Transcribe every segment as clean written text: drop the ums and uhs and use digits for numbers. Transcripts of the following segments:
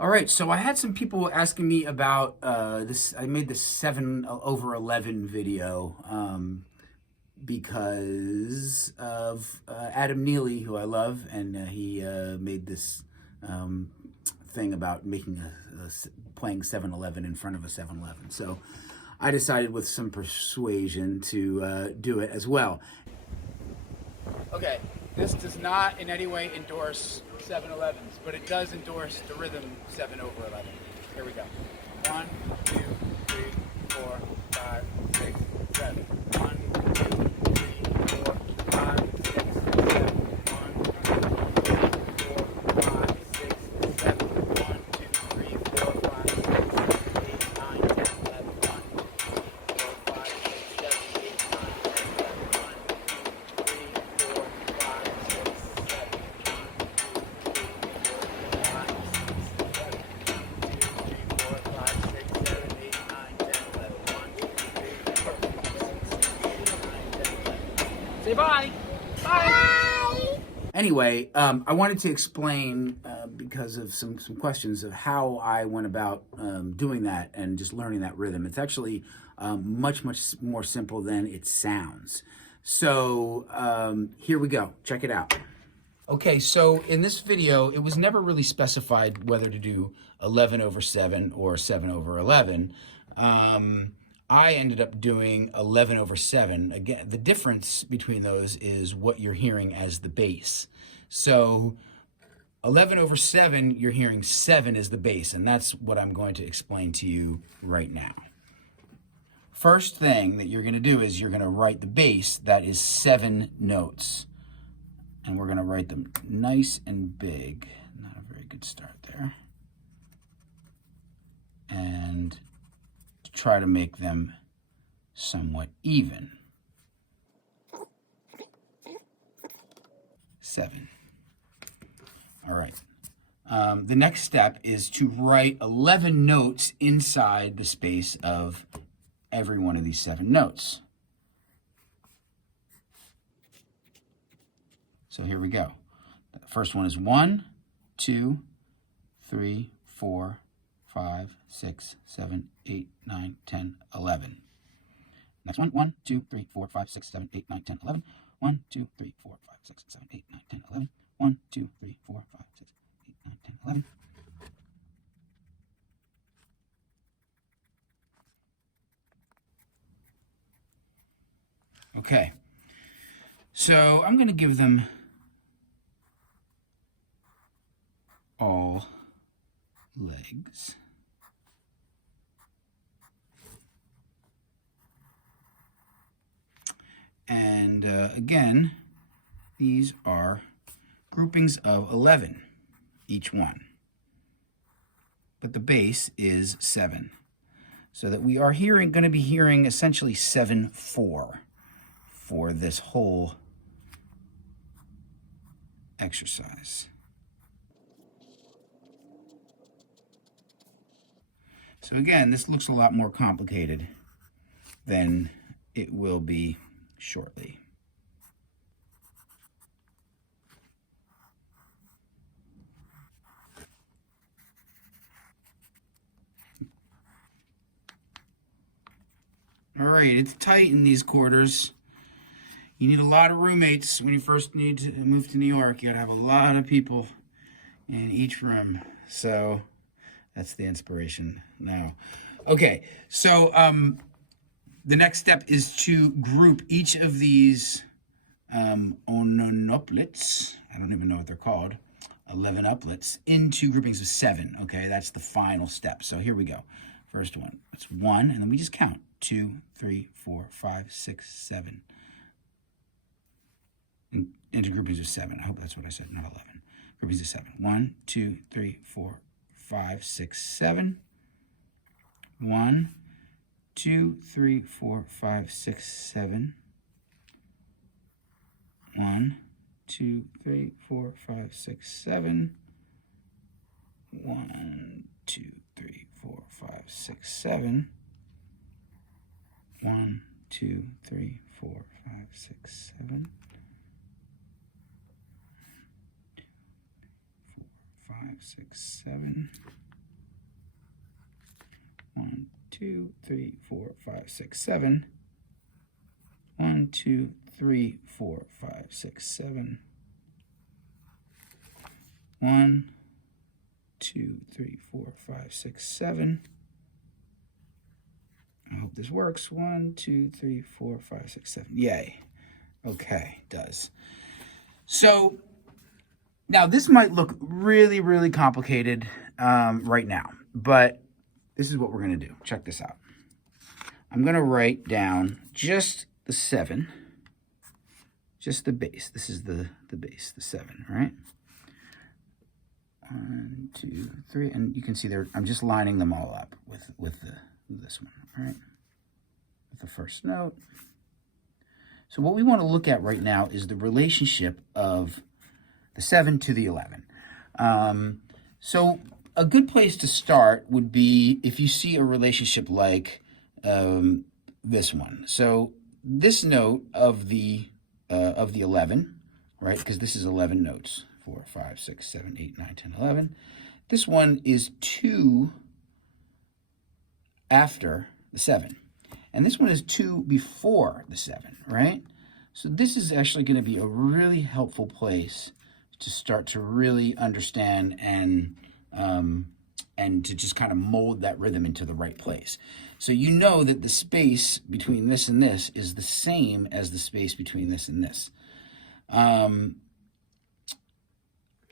All right, so I had some people asking me about this. I made this 7 over 11 video because of Adam Neely, who I love, and he made this thing about making playing 7-Eleven in front of a 7-Eleven. So I decided with some persuasion to do it as well. Okay, this does not in any way endorse 7-Elevens, but it does endorse the rhythm 7 over 11. Here we go. 1, 2, 3, 4, 5, 6, 7. 1, 2, 3, 4, 5, 6, 7. 1, 2, 3, 4, 5, 6, 7. 1, 2, 3, 4, 5, 6, 7, 8, 9, 10, 11. 1, 2, 3, 4, 5, 6, 7, 8, 9, 10, 11. 1, 2, 3, 4, 5, 6, 7, 8, 9, 10, 11. 1, 2, 3, 4, 5, 6, 7, 8, 9, 10, 11. Say bye. Bye. Anyway, I wanted to explain because of some questions of how I went about doing that and just learning that rhythm. It's actually much more simple than it sounds. So here we go. Check it out. Okay, so in this video, it was never really specified whether to do 11 over 7 or 7 over 11. I ended up doing 11 over 7. Again, the difference between those is what you're hearing as the bass. So 11 over 7, you're hearing 7 as the bass, and that's what I'm going to explain to you right now. First thing that you're going to do is you're going to write the bass. That is 7 notes. And we're going to write them nice and big. Not a very good start there. And try to make them somewhat even. 7. All right. The next step is to write 11 notes inside the space of every one of these 7 notes. So here we go. The first one is 1, 2, 3, 4, 5, 6, 7, 8, 9, 10, 11. Next one, 1, 2, 3, 4, 5, 6, 7, 8, 9, 10, 11. 1, 2, 3, 4, 5, 6, 7, 8, 9, 10, 11. 1, 2, 3, 4, 5, 6, 8, 9, 10, 11. Okay, so I'm going to give them all legs. And again, these are groupings of 11, each one. But the bass is 7. So that we are going to be hearing essentially 7/4 for this whole exercise. So again, this looks a lot more complicated than it will be shortly. All right, it's tight in these quarters. You need a lot of roommates when you first need to move to New York. You gotta have a lot of people in each room. So that's the inspiration now. Okay, so the next step is to group each of these ononoplets, I don't even know what they're called, 11 uplets, into groupings of 7. Okay, that's the final step. So here we go. First one, that's 1, and then we just count. 2, 3, 4, 5, 6, 7. Into groupings of 7. I hope that's what I said, not 11. Groupings of 7. 1, 2, 3, 4, 5, 6, 7. 1, 2, 3, 4, 5, 6, 7. 1, 2, 3, 4, 5, 6, 7. 1, 2, 3, 4, 5, 6, 7. 1, 2, 3, 4, 5, 6, 7. 5, 6, 7. 2, 3, 4, 5, 6, 7. 1, 2, 3, 4, 5, 6, 7. 1, 2, 3, 4, 5, 6, 7. I hope this works. 1, 2, 3, 4, 5, 6, 7. Yay. Okay, does. So now this might look really, really complicated right now, but this is what we're going to do. Check this out. I'm going to write down just the 7, just the base. This is the base, the 7, right? 1, 2, 3, and you can see there. I'm just lining them all up with this one, all right? With the first note. So what we want to look at right now is the relationship of the 7 to the 11. So a good place to start would be if you see a relationship like this one. So this note of the 11, right? Because this is 11 notes. 4, 5, 6, 7, 8, 9, 10, 11. This one is 2 after the 7. And this one is 2 before the 7, right? So this is actually going to be a really helpful place to start to really understand and to just kind of mold that rhythm into the right place. So you know that the space between this and this is the same as the space between this and this.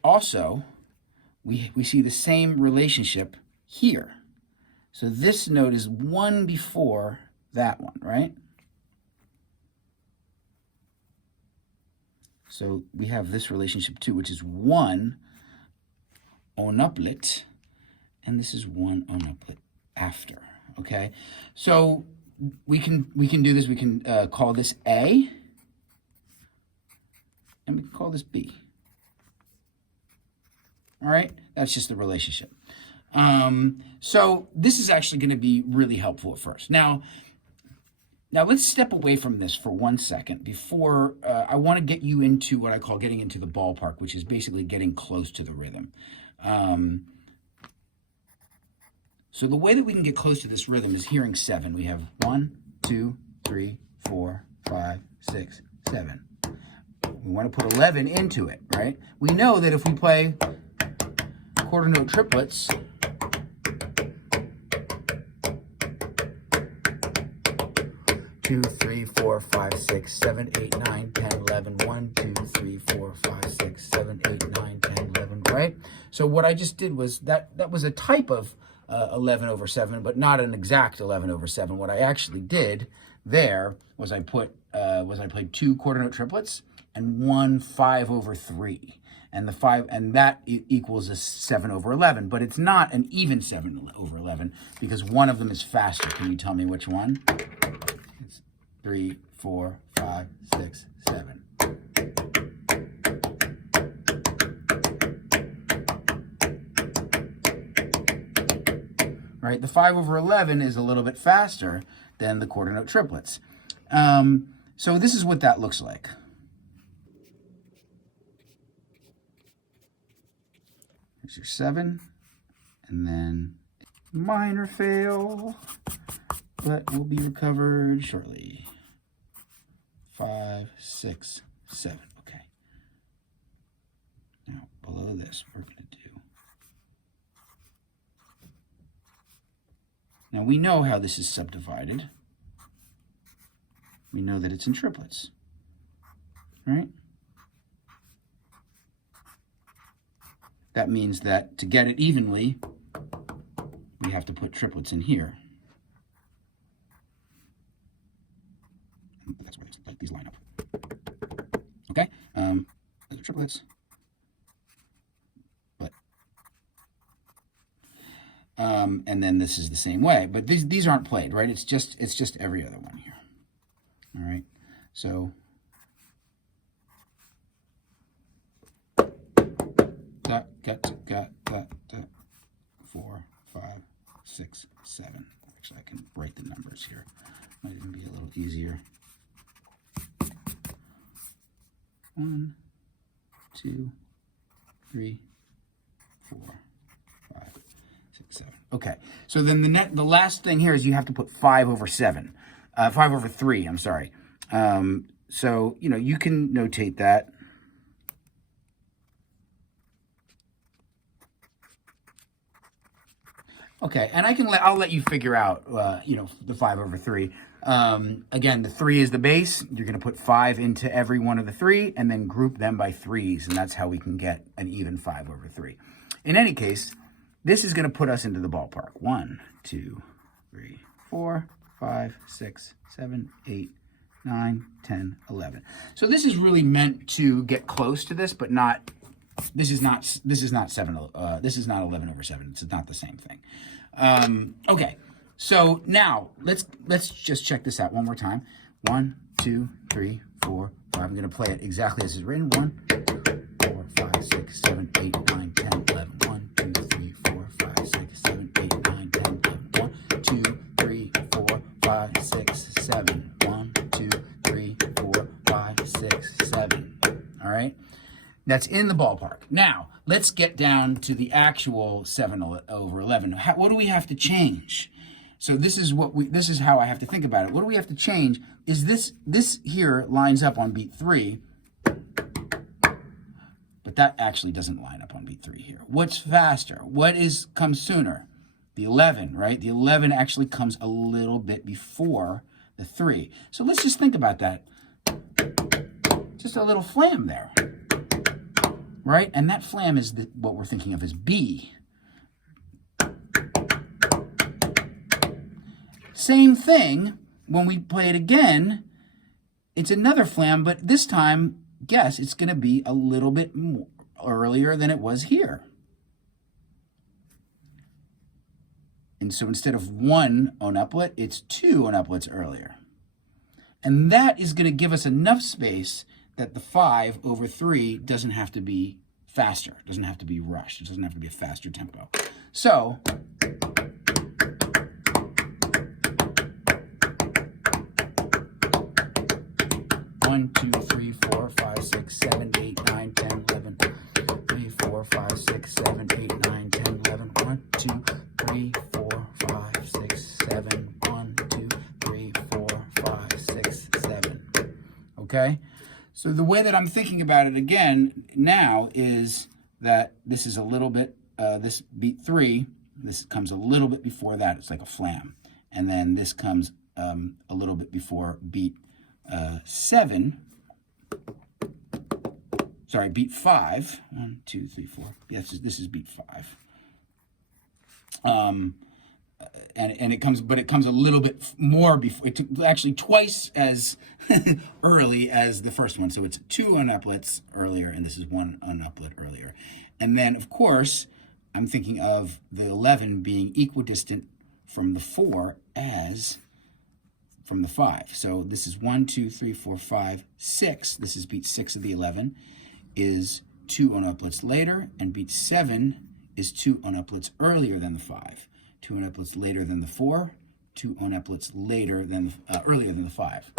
Also, we see the same relationship here. So this note is 1 before that one, right? So we have this relationship too, which is 1 onuplet, and this is 1 onuplet after, okay? So we can do this. We can call this A, and we can call this B. All right, that's just the relationship. So this is actually going to be really helpful at first. Now let's step away from this for 1 second before I want to get you into what I call getting into the ballpark, which is basically getting close to the rhythm. So the way that we can get close to this rhythm is hearing 7. We have 1, 2, 3, 4, 5, 6, 7. We want to put 11 into it, right? We know that if we play quarter note triplets, two, 3, 4, 5, 6, 7, 8, 9, 10, 11. 1, 2, 3, 4, 5, 6, 7, 8, 9, 10, 11, right? So what I just did was that was a type of 11 over 7, but not an exact 11 over 7. What I actually did there was I played 2 quarter note triplets and 1 5 over 3. And the 5, and that equals a 7 over 11, but it's not an even 7 over 11 because one of them is faster. Can you tell me which one? It's 3, 4, 5, 6, 7. Right, the 5 over 11 is a little bit faster than the quarter note triplets. So this is what that looks like. Here's your 7, and then minor fail, but will be recovered shortly. 5, 6, 7. Okay. Now below this, we're going to do. Now we know how this is subdivided. We know that it's in triplets, right? That means that to get it evenly, we have to put triplets in here. That's why these line up. Okay, those are triplets. But and then this is the same way. But these aren't played, right? It's just every other one here. All right, so. Got 4, 5, 6, 7. Actually, I can write the numbers here. Might even be a little easier. 1, 2, 3, 4, 5, 6, 7. Okay, so then the last thing here is you have to put 5 over 7. 5 over 3, I'm sorry. So, you know, you can notate that. Okay, and I'll let you figure out, you know, the 5 over 3. Again, the 3 is the base. You're going to put 5 into every one of the 3 and then group them by 3s, and that's how we can get an even 5 over 3. In any case, this is going to put us into the ballpark. 1, 2, 3, 4, 5, 6, 7, 8, 9, 10, 11. So this is really meant to get close to this, but not. This is not 7. This is not 11 over 7. It's not the same thing. Okay. So now let's just check this out one more time. 1, 2, 3, 4, 5. I'm going to play it exactly as it's written. 1, 4, 5, 6, 7, 8, 9, 10, 11. 1, 2, 3, 4, 5, 6, 7, 8, 9, 10, 11. 1, 2, 3, 4, 5, 6, 7. 1, 2, 3, 4, 5, 6, 7. All right. That's in the ballpark. Now, let's get down to the actual 7 over 11. What do we have to change? So this is how I have to think about it. What do we have to change is this here lines up on beat 3, but that actually doesn't line up on beat 3 here. What's faster? Comes sooner? The 11, right? The 11 actually comes a little bit before the 3. So let's just think about that. Just a little flam there. Right? And that flam is what we're thinking of as B. Same thing when we play it again. It's another flam, but this time, guess, it's going to be a little bit more earlier than it was here. And so instead of 1 unuplet, it's 2 unuplets earlier. And that is going to give us enough space that the 5 over 3 doesn't have to be faster, doesn't have to be rushed, it doesn't have to be a faster tempo. So, one, 2, 3, 4, 5, 6, 7, 8, 9, 10, 11. 3, 4, 5, 6, 7, 8, 9, 10, 11. 1, 2, 3, 4, 5, 6, 7. 1, 2, 3, 4, 5, 6, 7. Okay? So the way that I'm thinking about it again now is that this is a little bit, this beat 3, this comes a little bit before that. It's like a flam. And then this comes a little bit before beat 7. Sorry, beat 5. 1, 2, 3, 4. Yes, this is beat 5. And it comes a little bit more before, actually twice as early as the first one. So it's 2 unuplets earlier, and this is 1 unuplet earlier. And then, of course, I'm thinking of the 11 being equidistant from the 4 as from the 5. So this is 1, 2, 3, 4, 5, 6. This is beat 6 of the 11, is 2 unuplets later, and beat 7 is 2 unuplets earlier than the 5. 2 unuplets later than the 4, 2 unuplets later than earlier than the 5.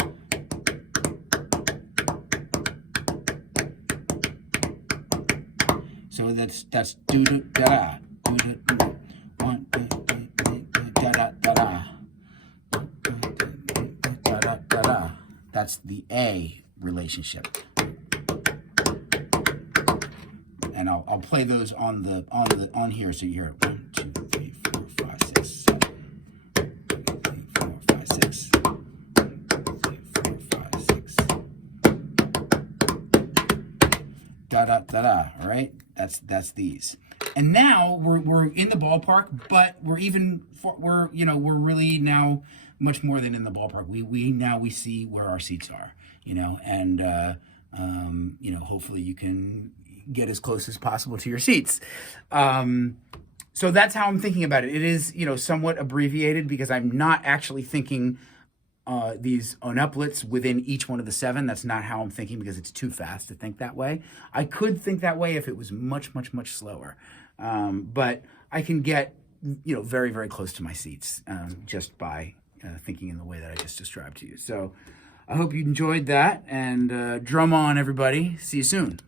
So that's do da da da da da 1 da da da da da da da da. That's the A relationship. And I'll play those on here so you hear it. 1, 2, 3, 4, 5, 6, 7. 3, 4, 5, 6. 3, 4, 5, 6. Da da da da. All right, that's these. And now we're in the ballpark, but we're really now much more than in the ballpark. We see where our seats are, and hopefully you can get as close as possible to your seats. So that's how I'm thinking about it. It is, somewhat abbreviated because I'm not actually thinking these unuplets within each one of the 7. That's not how I'm thinking because it's too fast to think that way. I could think that way if it was much, much, much slower. But I can get, very, very close to my seats just by thinking in the way that I just described to you. So I hope you enjoyed that, and drum on, everybody. See you soon.